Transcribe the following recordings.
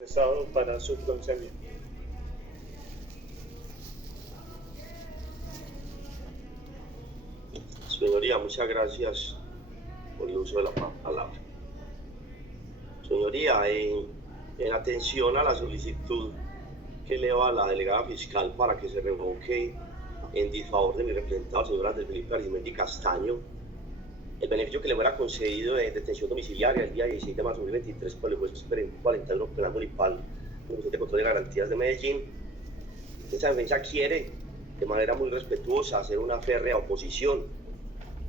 Estado para su pronunciamiento. Señoría, muchas gracias por el uso de la palabra. Señoría, en atención a la solicitud que eleva la delegada fiscal para que se revoque en disfavor de mi representado, señor Andrés Felipe Arizmendi Castaño, el beneficio que le fuera concedido de detención domiciliaria el día 16 de marzo de 2023 por el juez presidente 41 penal municipal de control de garantías de Medellín. Esta defensa quiere, de manera muy respetuosa, hacer una férrea oposición,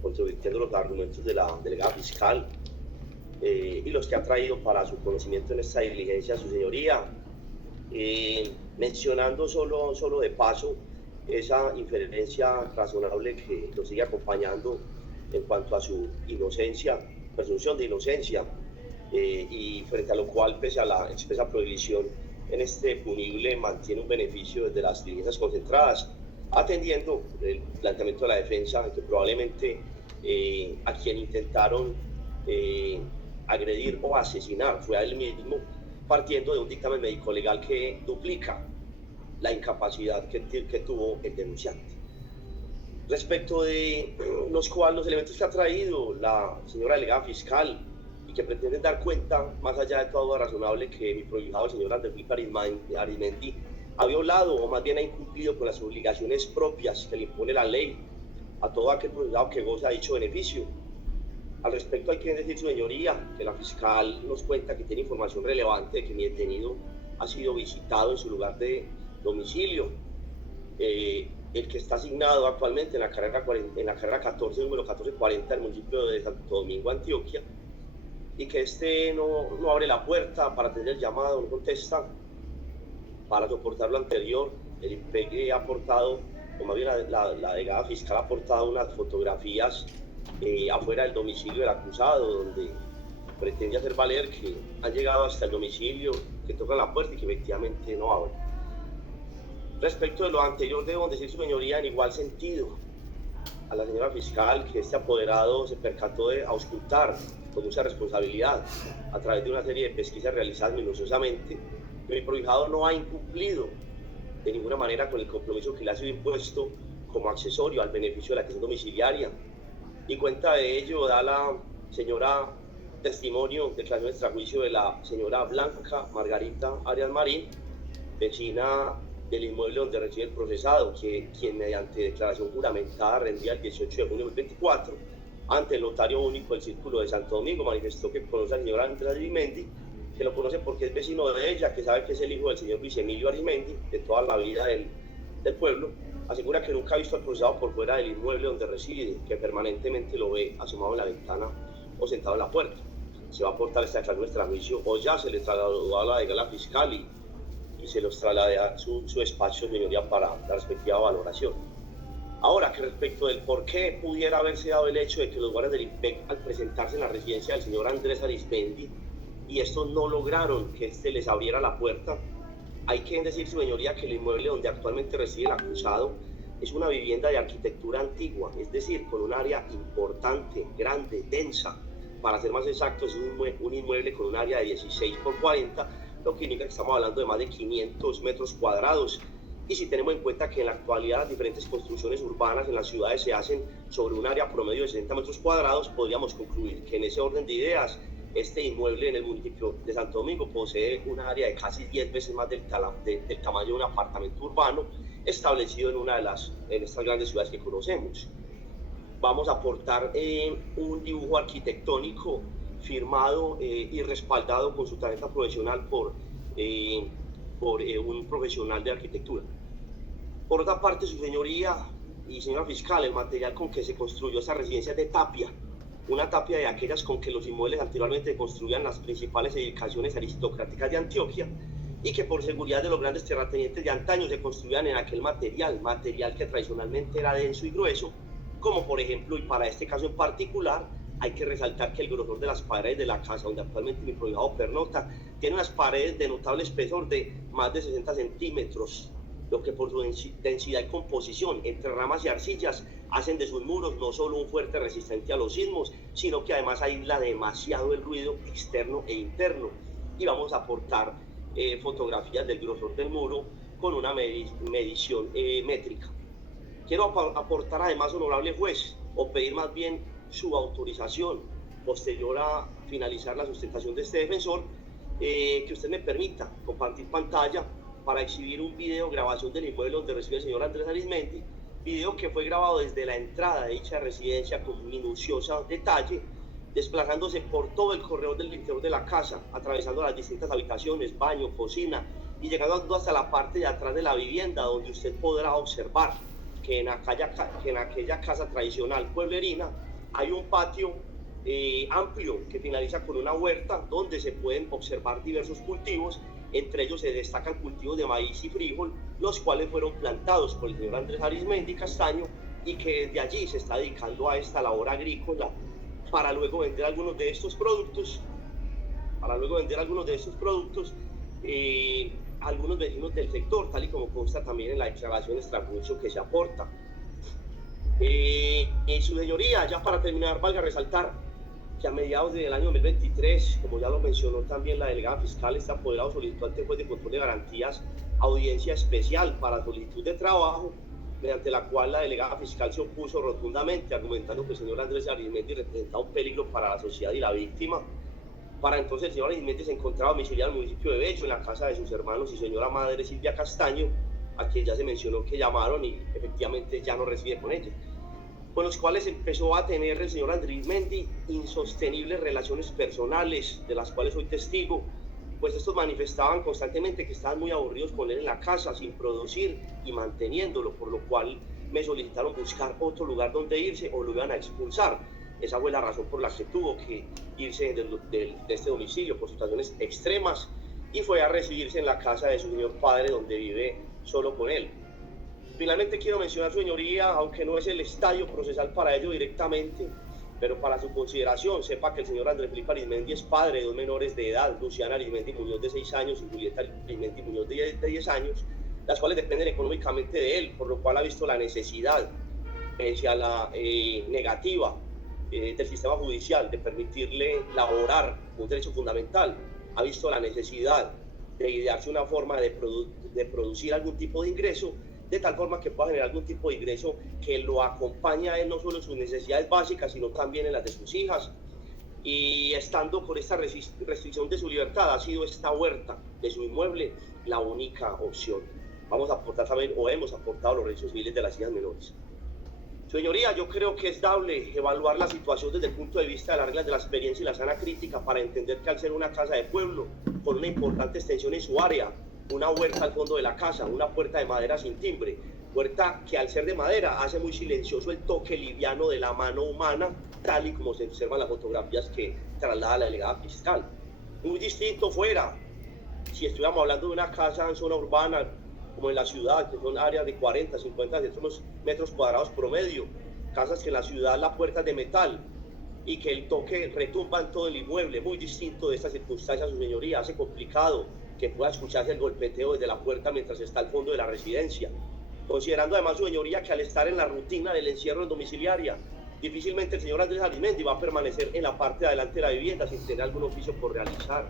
controvirtiendo los argumentos de la delegada fiscal y los que ha traído para su conocimiento en esta diligencia su señoría, mencionando solo de paso esa inferencia razonable que lo sigue acompañando en cuanto a su inocencia, presunción de inocencia, y frente a lo cual, pese a la expresa prohibición en este punible, mantiene un beneficio desde las diligencias concentradas, atendiendo el planteamiento de la defensa, que probablemente a quien intentaron agredir o asesinar fue a él mismo, partiendo de un dictamen médico-legal que duplica la incapacidad que tuvo el denunciante. Respecto de los elementos que ha traído la señora delegada fiscal y que pretenden dar cuenta, más allá de todo razonable, que mi prohijado, el señor Andrés Felipe Arizmendi, ha violado o más bien ha incumplido con las obligaciones propias que le impone la ley a todo aquel prohijado que goza de dicho beneficio. Al respecto, hay que decir, su señoría, que la fiscal nos cuenta que tiene información relevante de que mi detenido ha sido visitado en su lugar de domicilio, el que está asignado actualmente en la carrera 14, número 1440 del municipio de Santo Domingo, Antioquia, y que este no abre la puerta para atender el llamado, no contesta. Para soportar lo anterior, el IMPEC ha aportado, o más bien la delegada fiscal ha aportado unas fotografías afuera del domicilio del acusado, donde pretende hacer valer que han llegado hasta el domicilio, que tocan la puerta y que efectivamente no abren. Respecto de lo anterior, debo decir, su señoría, en igual sentido, a la señora fiscal, que este apoderado se percató de auscultar con mucha responsabilidad, a través de una serie de pesquisas realizadas minuciosamente, que mi prohijado no ha incumplido de ninguna manera con el compromiso que le ha sido impuesto como accesorio al beneficio de la atención domiciliaria. Y cuenta de ello da la señora testimonio, declaración de extrajuicio de la señora Blanca Margarita Arias Marín, vecina del inmueble donde reside el procesado, quien mediante declaración juramentada rendía el 18 de junio del 24 ante el notario único del Círculo de Santo Domingo, manifestó que conoce al señor Andrés Arizmendi, que lo conoce porque es vecino de ella, que sabe que es el hijo del señor Luis Emilio Arizmendi, de toda la vida del pueblo. Asegura que nunca ha visto al procesado por fuera del inmueble donde reside, que permanentemente lo ve asomado en la ventana o sentado en la puerta. Se va a aportar esta declaración de extrajuicio, o ya se le trasladó a la delegada fiscal y se los traslade a su despacho, señoría, para la respectiva valoración. Ahora, que respecto del por qué pudiera haberse dado el hecho de que los guardias del IMPEC, al presentarse en la residencia del señor Andrés Arizmendi, y estos no lograron que éste les abriera la puerta, hay que decir, su señoría, que el inmueble donde actualmente reside el acusado es una vivienda de arquitectura antigua, es decir, con un área importante, grande, densa. Para ser más exactos, es un inmueble con un área de 16 por 40, lo que indica que estamos hablando de más de 500 metros cuadrados. Y si tenemos en cuenta que en la actualidad las diferentes construcciones urbanas en las ciudades se hacen sobre un área promedio de 60 metros cuadrados, podríamos concluir que en ese orden de ideas, este inmueble en el municipio de Santo Domingo posee un área de casi 10 veces más del tamaño de un apartamento urbano establecido en estas grandes ciudades que conocemos. Vamos a aportar un dibujo arquitectónico firmado y respaldado con su tarjeta profesional por un profesional de arquitectura. Por otra parte, su señoría y señora fiscal, el material con que se construyó esta residencia es de tapia, una tapia de aquellas con que los inmuebles anteriormente construían las principales edificaciones aristocráticas de Antioquia, y que por seguridad de los grandes terratenientes de antaño se construían en aquel material que tradicionalmente era denso y grueso, como por ejemplo, y para este caso en particular, hay que resaltar que el grosor de las paredes de la casa donde actualmente mi prohijado pernocta tiene unas paredes de notable espesor de más de 60 centímetros, lo que por su densidad y composición entre ramas y arcillas hacen de sus muros no solo un fuerte resistente a los sismos, sino que además aísla demasiado el ruido externo e interno. Y vamos a aportar fotografías del grosor del muro con una medición métrica. Quiero aportar además, honorable juez, o pedir más bien su autorización posterior a finalizar la sustentación de este defensor, que usted me permita compartir pantalla para exhibir un video grabación del inmueble donde reside el señor Andrés Arizmendi, video que fue grabado desde la entrada de dicha residencia con minucioso detalle, desplazándose por todo el corredor del interior de la casa, atravesando las distintas habitaciones, baño, cocina y llegando hasta la parte de atrás de la vivienda, donde usted podrá observar que en aquella casa tradicional pueblerina hay un patio amplio que finaliza con una huerta donde se pueden observar diversos cultivos. Entre ellos se destacan cultivos de maíz y frijol, los cuales fueron plantados por el señor Andrés Arizmendi Castaño y que desde allí se está dedicando a esta labor agrícola para luego vender algunos de estos productos, a algunos vecinos del sector, tal y como consta también en la declaración extrajudicial que se aporta. Su señoría, ya para terminar, valga resaltar que a mediados del año 2023, como ya lo mencionó también la delegada fiscal, está apoderado solicitó ante el juez de control de garantías audiencia especial para solicitud de trabajo, mediante la cual la delegada fiscal se opuso rotundamente, argumentando que el señor Andrés Arizmendi representaba un peligro para la sociedad y la víctima. Para entonces el señor Arizmendi se encontraba domiciliado en el municipio de Becho, en la casa de sus hermanos y señora madre Silvia Castaño, a quien ya se mencionó que llamaron y efectivamente ya no reside con ella, con los cuales empezó a tener el señor Arizmendi insostenibles relaciones personales, de las cuales soy testigo, pues estos manifestaban constantemente que estaban muy aburridos con él en la casa, sin producir y manteniéndolo, por lo cual me solicitaron buscar otro lugar donde irse o lo iban a expulsar. Esa fue la razón por la que tuvo que irse de este domicilio por situaciones extremas y fue a residirse en la casa de su señor padre, donde vive solo con él. Finalmente quiero mencionar, su señoría, aunque no es el estadio procesal para ello directamente, pero para su consideración, sepa que el señor Andrés Felipe Arizmendi es padre de dos menores de edad, Luciana Arizmendi Muñoz de 6 años y Julieta Arizmendi Muñoz de 10 años, las cuales dependen económicamente de él, por lo cual ha visto la necesidad, pese a la negativa del sistema judicial de permitirle laborar un derecho fundamental, ha visto la necesidad de idearse una forma de producir algún tipo de ingreso, de tal forma que pueda generar algún tipo de ingreso que lo acompañe a él no solo en sus necesidades básicas, sino también en las de sus hijas. Y estando con esta restricción de su libertad, ha sido esta huerta de su inmueble la única opción. Vamos a aportar también, o hemos aportado, los derechos civiles de las hijas menores. Señoría, yo creo que es dable evaluar la situación desde el punto de vista de las reglas de la experiencia y la sana crítica para entender que al ser una casa de pueblo, con una importante extensión en su área, una huerta al fondo de la casa, una puerta de madera sin timbre, puerta que al ser de madera hace muy silencioso el toque liviano de la mano humana, tal y como se observan las fotografías que traslada la delegada fiscal. Muy distinto fuera, si estuviéramos hablando de una casa en zona urbana, como en la ciudad, que son áreas de 40, 50 metros cuadrados promedio, casas que en la ciudad la puerta es de metal y que el toque retumba en todo el inmueble. Muy distinto de esta circunstancia, su señoría, hace complicado que pueda escucharse el golpeteo desde la puerta mientras está al fondo de la residencia. Considerando además, su señoría, que al estar en la rutina del encierro en domiciliaria, difícilmente el señor Andrés Arizmendi va a permanecer en la parte de adelante de la vivienda sin tener algún oficio por realizar.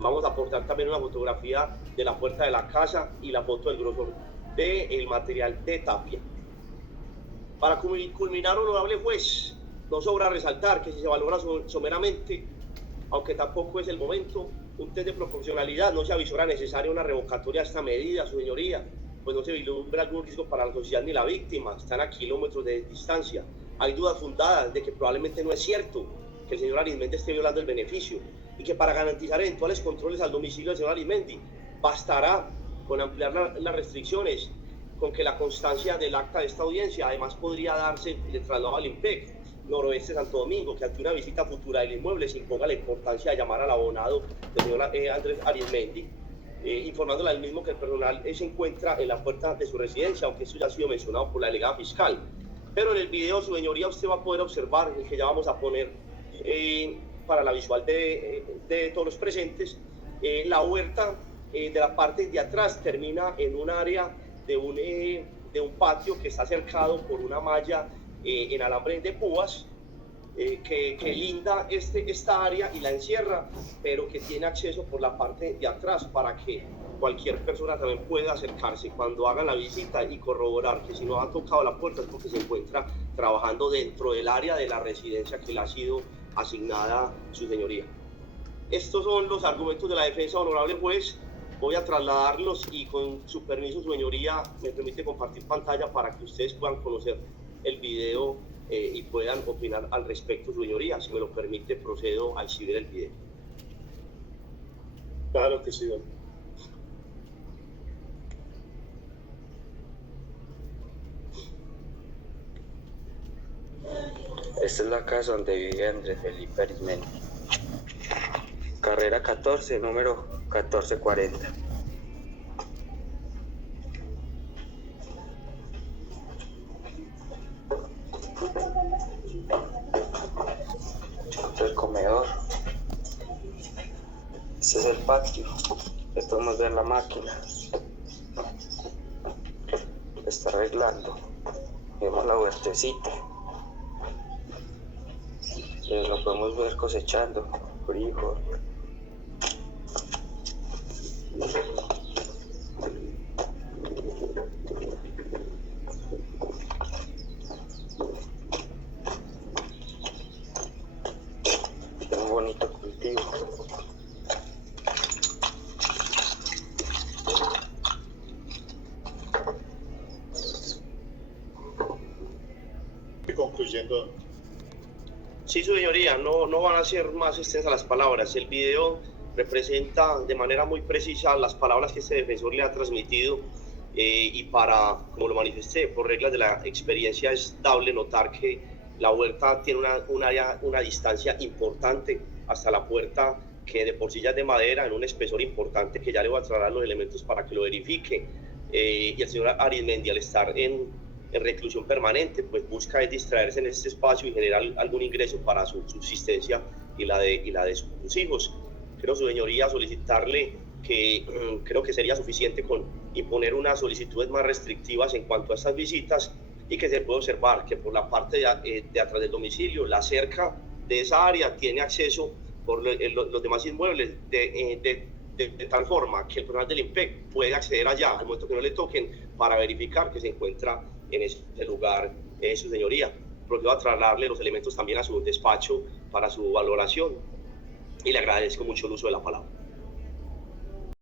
Vamos a aportar también una fotografía de la puerta de la casa y la foto del grosor del material de tapia. Para culminar, honorable juez, no sobra resaltar que si se valora someramente, aunque tampoco es el momento, un test de proporcionalidad, no se avisora necesaria una revocatoria a esta medida, su señoría, pues no se vislumbra algún riesgo para la sociedad ni la víctima, están a kilómetros de distancia. Hay dudas fundadas de que probablemente no es cierto que el señor Arizmendi esté violando el beneficio y que para garantizar eventuales controles al domicilio del señor Arizmendi bastará con ampliar las restricciones, con que la constancia del acta de esta audiencia además podría darse de traslado al IMPEC Noroeste Santo Domingo, que ante una visita futura del inmueble se imponga la importancia de llamar al abonado del señor Andrés Arizmendi, informándole al mismo que el personal se encuentra en la puerta de su residencia, aunque esto ya ha sido mencionado por la delegada fiscal. Pero en el video, su señoría, usted va a poder observar, el que ya vamos a poner para la visual de todos los presentes, la huerta de la parte de atrás termina en un área de un patio que está cercado por una malla en alambre de púas, que linda esta área y la encierra, pero que tiene acceso por la parte de atrás para que cualquier persona también pueda acercarse cuando haga la visita y corroborar que si no ha tocado la puerta es porque se encuentra trabajando dentro del área de la residencia que le ha sido asignada su señoría. Estos son los argumentos de la defensa, honorable juez. Voy a trasladarlos y con su permiso, su señoría, me permite compartir pantalla para que ustedes puedan conocer el video y puedan opinar al respecto, su señoría. Si me lo permite, procedo a exhibir el video. Claro que sí, don. Esta es la casa donde vive Andrés Felipe Arizmendi. Carrera 14, número 1440. Este es el comedor. Este es el patio. Ya podemos ver la máquina. Está arreglando. Vemos la huertecita. Lo podemos ver cosechando frijol. Un bonito cultivo. Y concluyendo, Sí, su señoría, no van a ser más extensas las palabras. El video representa de manera muy precisa las palabras que este defensor le ha transmitido y como lo manifesté, por reglas de la experiencia es dable notar que la huerta tiene una distancia importante hasta la puerta, que de por sí ya es de madera, en un espesor importante, que ya le voy a trasladar los elementos para que lo verifique. Y el señor Arizmendi, al estar en reclusión permanente, pues busca distraerse en este espacio y generar algún ingreso para su subsistencia y la de sus hijos. Creo, su señoría, solicitarle que creo que sería suficiente con imponer unas solicitudes más restrictivas en cuanto a estas visitas, y que se puede observar que por la parte de atrás del domicilio, la cerca de esa área tiene acceso por los demás inmuebles de tal forma que el personal del IMPEC puede acceder allá al momento que no le toquen para verificar que se encuentra en ese lugar su señoría. Procedo a trasladarle los elementos también a su despacho para su valoración y le agradezco mucho el uso de la palabra.